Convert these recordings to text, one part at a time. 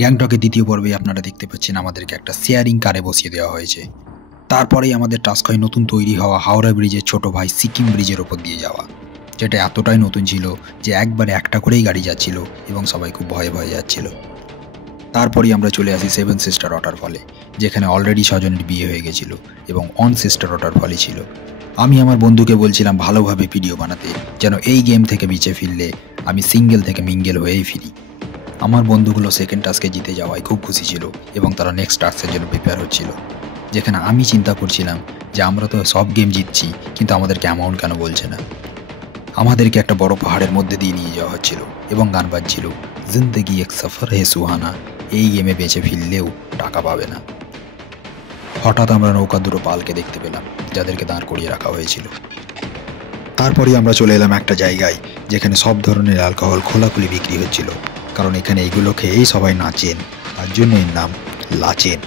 গ্যাংটকের দ্বিতীয় পর্বে আপনারা দেখতে পাচ্ছেন আমাদেরকে একটা শেয়ারিং কারে বসিয়ে দেওয়া হয়েছে। তারপরেই আমাদের টাস্ক হয় নতুন তৈরি হওয়া হাওড়া ব্রিজের ছোট ভাই সিকিম ব্রিজের ওপর দিয়ে যাওয়া, যেটা এতটাই নতুন ছিল যে একবারে একটা করেই গাড়ি যাচ্ছিল এবং সবাই খুব ভয়ে ভয়ে যাচ্ছিল। তারপরেই আমরা চলে আসি সেভেন সিস্টার ওয়াটারফলে, যেখানে অলরেডি স্বজনের বিয়ে হয়ে গেছিল এবং অন সিস্টার ওয়াটারফলই ছিল। আমি আমার বন্ধুকে বলছিলাম ভালোভাবে ভিডিও বানাতে, যেন এই গেম থেকে বিচে ফিরলে আমি সিঙ্গেল থেকে মিঙ্গেল হয়েই ফিরি। আমার বন্ধুগুলো সেকেন্ড টাস্কে জিতে যাওয়ায় খুব খুশি ছিল এবং তারা নেক্সট টাস্কের জন্য প্রিপেয়ার হচ্ছিল, যেখানে আমি চিন্তা করছিলাম যে আমরা তো সব গেম জিতছি, কিন্তু আমাদেরকে অ্যামাউন্ট কেন বলছে না। আমাদেরকে একটা বড় পাহাড়ের মধ্যে দিয়ে নিয়ে যাওয়া হচ্ছিল এবং গান বাজছিল জিন্দেগি এক সফর হে সুহানা, এই গেমে বেঁচে ফিরলেও টাকা পাবে না। হঠাৎ আমরা নৌকা দুটো পালকে দেখতে পেলাম, যাদেরকে দাঁড় করিয়ে রাখা হয়েছিল। তারপরেই আমরা চলে এলাম একটা জায়গায় যেখানে সব ধরনের অ্যালকোহল খোলাখুলি বিক্রি হচ্ছিল, কারণ এখানে এগুলো খেয়েই সবাই নাচেন, তার জন্য এর নাম লাচেন।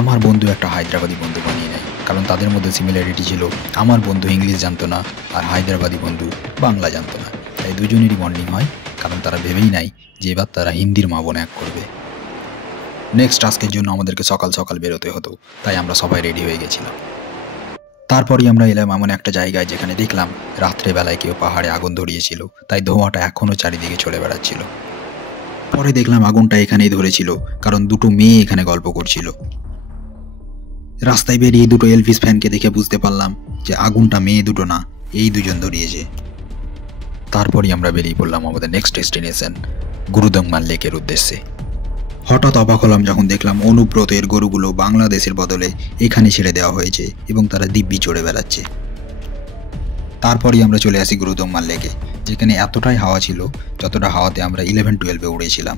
আমার বন্ধু একটা হায়দ্রাবাদি বন্ধু বানিয়ে নেয়, কারণ তাদের মধ্যে সিমিলারিটি ছিল। আমার বন্ধু ইংলিশ জানতো না আর হায়দ্রাবাদি বন্ধু বাংলা জানতো না, তাই দুজনেরই বন্ডিং হয়, কারণ তারা ভেবেই নাই যে এবার তারা হিন্দির মা বোন এক করবে। নেক্সট টাস্কের জন্য আমাদেরকে সকাল সকাল বেরোতে হতো, তাই আমরা সবাই রেডি হয়ে গেছিলাম। তারপরই আমরা এলাম এমন একটা জায়গায় যেখানে দেখলাম রাত্রেবেলায় কেউ পাহাড়ে আগুন ধরিয়েছিল, তাই ধোঁয়াটা এখনও চারিদিকে চলে বেড়াচ্ছিল। পরে দেখলাম আগুনটা এখানেই ধরেছিল, কারণ দুটো মেয়ে এখানে গল্প করছিল। রাস্তায় বেরিয়ে দুটো এলভিস ফ্যানকে দেখে বুঝতে পারলাম যে আগুনটা মেয়ে দুটো না, এই দুজন ধরিয়েছে। তারপরই আমরা বেরিয়ে পড়লাম আমাদের নেক্সট ডেস্টিনেশন গুরুদংমাল লেকের উদ্দেশ্যে। হঠাৎ অবাক হলাম যখন দেখলাম অনুব্রতের গরুগুলো বাংলাদেশের বদলে এখানে ছেড়ে দেওয়া হয়েছে এবং তারা দিব্যি চড়ে বেড়াচ্ছে। তারপরই আমরা চলে আসি গুরুদংমাল লেকে, যেখানে এতটাই হাওয়া ছিল যতটা হাওয়াতে আমরা 11-12-এ উড়েছিলাম।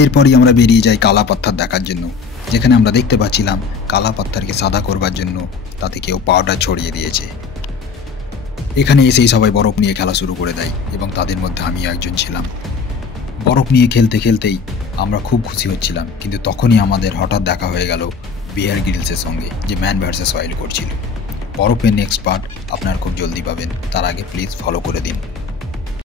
এরপরই আমরা বেরিয়ে যাই কালা পাথর দেখার জন্য, যেখানে আমরা দেখতে পাচ্ছিলাম কালা পাথরকে সাদা করবার জন্য তাতে কেউ পাউডার ছড়িয়ে দিয়েছে। এখানে এসেই সবাই বরফ নিয়ে খেলা শুরু করে দেয় এবং তাদের মধ্যে আমিও একজন ছিলাম। বরফ নিয়ে খেলতে খেলতেই আমরা খুব খুশি হচ্ছিলাম, কিন্তু তখনই আমাদের হঠাৎ দেখা হয়ে গেল বিয়ার গ্রিলসের সঙ্গে, যে ম্যান ভার্সেস ওয়াইল্ড করছিল। বরফের নেক্সট পার্ট আপনারা খুব জলদি পাবেন, তার আগে প্লিজ ফলো করে দিন।